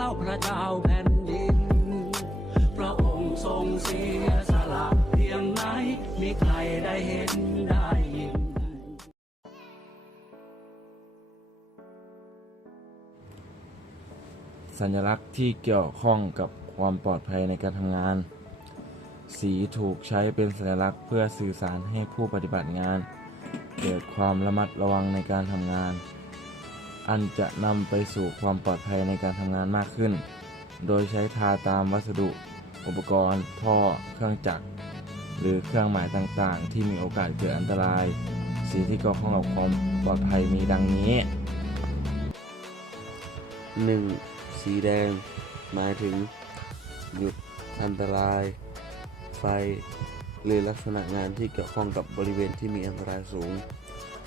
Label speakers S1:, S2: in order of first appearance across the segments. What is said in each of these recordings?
S1: เล่าพระเจ้าแผ่นดิน พระองค์ทรงเสียสละเพียงไหนมีใครได้เห็นได้ยิน
S2: สัญลักษณ์ที่เกี่ยวข้องกับความปลอดภัยในการทำงาน สีถูกใช้เป็นสัญลักษณ์เพื่อสื่อสารให้ผู้ปฏิบัติงาน เกิดความระมัดระวังในการทำงาน อันจะนำไปสู่ความปลอดภัยในการทำงานมากขึ้น โดยใช้ทาตามวัสดุ อุปกรณ์ ท่อ เครื่องจักร หรือเครื่องหมายต่างๆ ที่มีโอกาสเกิดอันตราย สีที่เกี่ยวข้องกับความปลอดภัยมีดังนี้
S3: 1. สีแดง หมายถึง หยุดอันตราย ไฟ หรือลักษณะงานที่เกี่ยวข้องกับบริเวณที่มีอันตรายสูง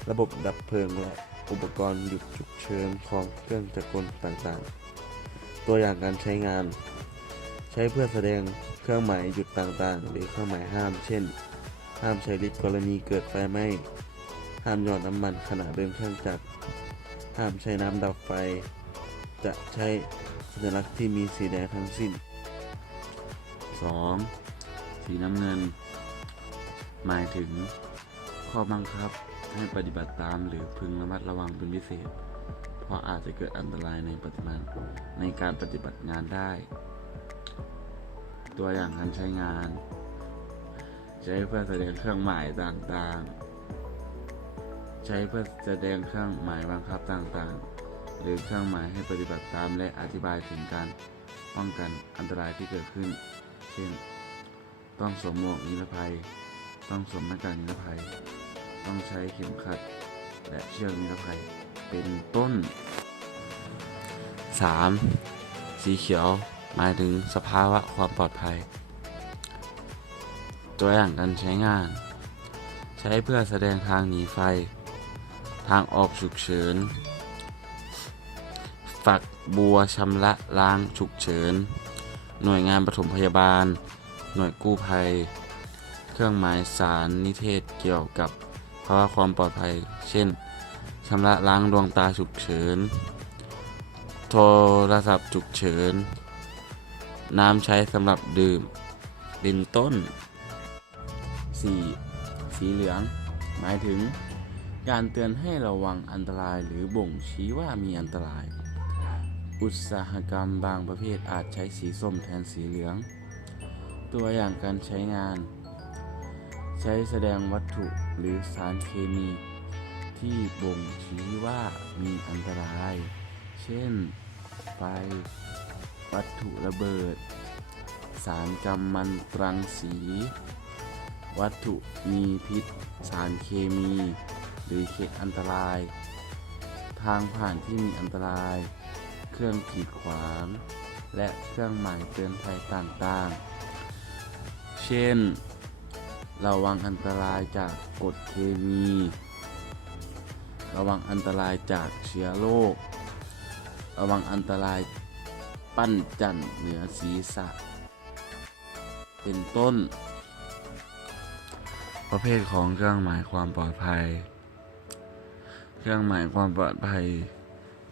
S3: ระบบดับเพลิงและ อุปกรณ์หยุดฉุกเฉินของเครื่องจักรกลต่างๆ ตัวอย่างการใช้งาน ใช้เพื่อแสดงเครื่องหมายหยุดต่างๆ หรือเครื่องหมายห้าม เช่น ห้ามใช้ลิฟต์กรณีเกิดไฟไหม้ ห้ามหยอดน้ำมันขณะเดินเครื่องจักร ห้ามใช้น้ำดับไฟ จะใช้สัญลักษณ์ที่มีสีแดงทั้งสิ้น
S4: 2. สีน้ำเงิน หมายถึง ข้อบังคับให้ปฏิบัติตามหรือพึงระมัดระวังเป็นพิเศษ เพราะอาจจะเกิดอันตรายในปฏิบัติในการปฏิบัติงานได้ ตัวอย่างการใช้งาน ใช้เพื่อแสดงเครื่องหมายต่างๆ ใช้เพื่อแสดงเครื่องหมายบังคับต่างๆ หรือเครื่องหมายให้ปฏิบัติตามและอธิบายถึงการป้องกันอันตรายที่เกิดขึ้น เช่น ต้องสวมหมวกนิรภัย ต้องสวมหน้ากากนิรภัย ต้องใช้เข็มขัด และเชือกนิรภัยเป็นต้น 3. สีเขียวหมายถึงสภาวะความปลอดภัย ตัวอย่างการใช้งาน ใช้เพื่อแสดงทางหนีไฟ ทางออกฉุกเฉิน ฝักบัวชำระล้างฉุกเฉิน หน่วยงานปฐมพยาบาล หน่วยกู้ภัย เครื่องหมายสารนิเทศเกี่ยวกับาวะความปลอดภัย เช่นชำระล้างดวงตาฉุกเฉิน โทรศัพท์ฉุกเฉิน น้ำใช้สำหรับดื่ม เป็นต้น 4. สีเหลือง หมายถึง การเตือนให้ระวังอันตรายหรือบ่งชี้ว่ามีอันตราย อุตสาหกรรมบางประเภทอาจใช้สีส้มแทนสีเหลือง ตัวอย่างการใช้งาน ใช้แสดงวัตถุ หรือสารเคมี ที่บ่งชี้ว่ามีอันตราย เช่น ไฟ วัตถุระเบิด สารกำมันตรังสี วัตถุมีพิษ สารเคมี หรือเขตอันตราย ทางผ่านที่มีอันตราย เครื่องกีดขวาง และเครื่องหมายเตือนภัยต่างๆ เช่น ระวังอันตรายจากกรดเคมี ระวังอันตรายจากเชื้อโรค ระวังอันตรายปั้นจันเหนือศีรษะ เป็นต้น ประเภทของเครื่องหมายความปลอดภัย เครื่องหมายความปลอดภัย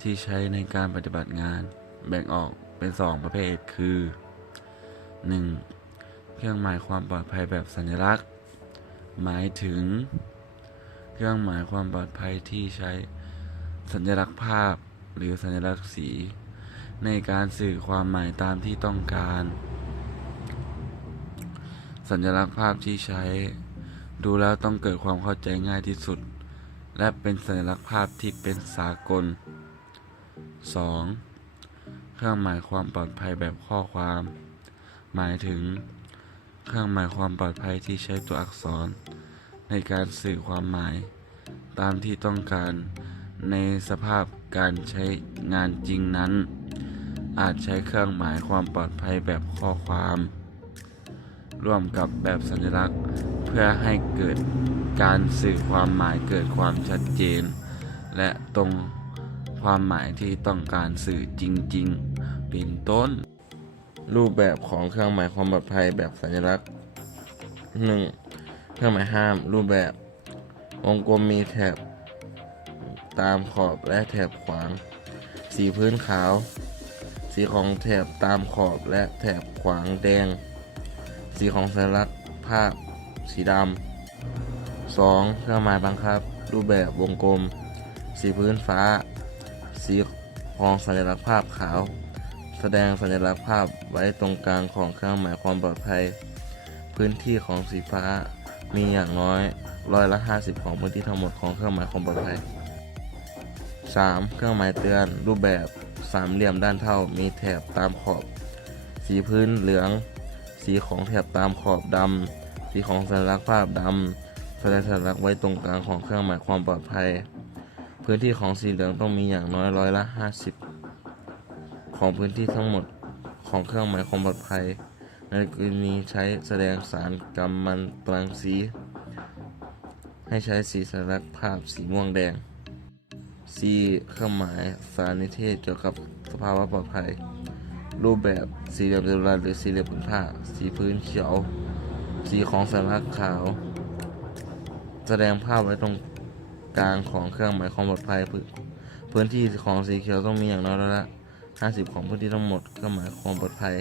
S4: ที่ใช้ในการปฏิบัติงานแบ่งออกเป็น 2 ประเภทคือ 1. เครื่องหมายความปลอดภัยแบบสัญลักษณ์ หมายถึง เครื่องหมายความปลอดภัยที่ใช้สัญลักษณ์ภาพหรือสัญลักษณ์สี ในการสื่อความหมายตามที่ต้องการ สัญลักษณ์ภาพที่ใช้ ดูแล้วต้องเกิดความเข้าใจง่ายที่สุด และเป็นสัญลักษณ์ภาพที่เป็นสากล 2. เครื่องหมายความปลอดภัยแบบข้อความ หมายถึง เครื่องหมายความปลอดภัยที่ใช้ตัวอักษร ในการสื่อความหมาย ตามที่ต้องการในสภาพการใช้งานจริงนั้น อาจใช้เครื่องหมายความปลอดภัยแบบข้อความ ร่วมกับแบบสัญลักษณ์ เพื่อให้เกิดการสื่อความหมายเกิดความชัดเจน และตรงความหมายที่ต้องการสื่อจริง ๆ เป็นต้น
S2: รูปแบบของเครื่องหมายความปลอดภัยแบบสัญลักษณ์ 1. เครื่องหมายห้ามรูปแบบ วงกลมมีแถบตามขอบและแถบขวาง สีพื้นขาวสี
S4: สีของแถบตามขอบและแถบขวางแดง สีของสัญลักษณ์ภาพ สีดำ 2. เครื่องหมายบังคับ รูปแบบวงกลม สีพื้นฟ้า สีของสัญลักษณ์ภาพขาว แสดงสัญลักษณ์ภาพไว้ตรงกลางของเครื่องหมายความปลอดภัย พื้นที่ของสีฟ้า มีอย่างน้อยร้อยละ 50 ของพื้นที่ทั้งหมดของเครื่องหมายความปลอดภัย 3. เครื่องหมายเตือนรูปแบบสามเหลี่ยมด้านเท่ามีแถบตามขอบ สีพื้นเหลือง สีของแถบตามขอบดำ สีของสัญลักษณ์ภาพดำแสดงสัญลักษณ์ไว้ตรงกลางของเครื่องหมายความปลอดภัย พื้นที่ของสีเหลืองต้องมีอย่างน้อยร้อยละ 50 ของพื้นที่ทั้งหมดของเครื่องหมายความปลอดภัย ในกรณีใช้แสดงสารกัมมันตรังสี ให้ใช้สีสัญลักษณ์ภาพสีม่วงแดง C เครื่องหมายสารนิเทศเกี่ยวกับสภาวะปลอดภัย รูปแบบสีเหลี่ยมจัตุรัสหรือสี่เหลี่ยมผืนผ้า สีพื้นเขียว สีของสัญลักษณ์ขาว แสดงภาพไว้ตรงกลางของเครื่องหมายความปลอดภัยพื้นที่ของสีเขียวต้องมีอย่างน้อยร้อยละ 50 ของพื้นที่ทั้งหมดเครื่องหมายความปลอดภัย